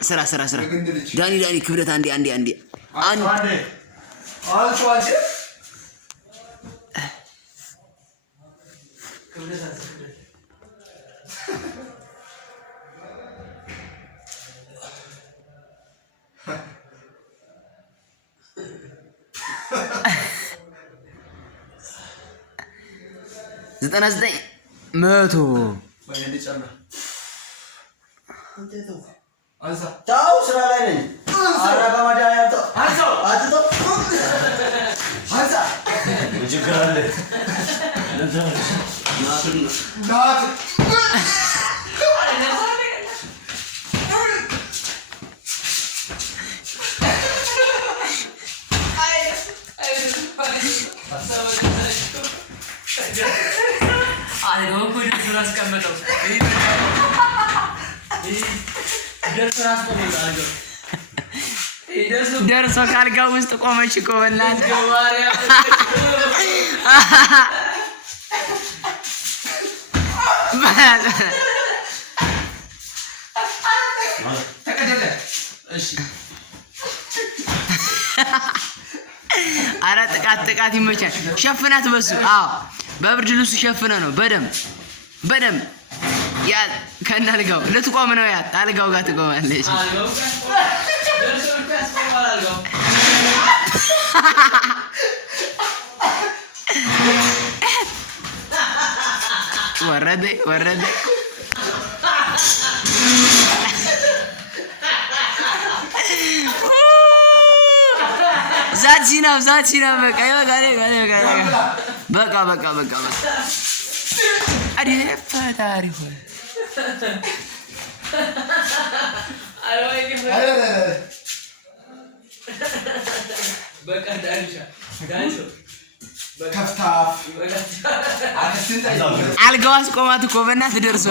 سرا داني كبرت عندي زتنا ماتو Ciao, sarà lei. Araba madaya to. Anso. Atu to. Hansa. Muझे grande. Not. Ay, no puedo suras kameto. ደርሶ ካልጋው ውስጥ ቆመች እኮ በእናት ገዋሪያ ተቀደደ እሺ አረ ጥቃት ይመቻል ሸፍናት በሱ አዎ በብርድ ልብሱ ሸፍነ ነው በደም ያ ከናልጋው ልትቆም ነው ያ አልጋው ጋር ትቆማለች ወረደ ዛቺና በቃ አዲ ፈታሪ ሆይ በቃ ዳንሻ ከፍታፍ አልጋው አስቆማት እኮ በእናትህ ደርሶ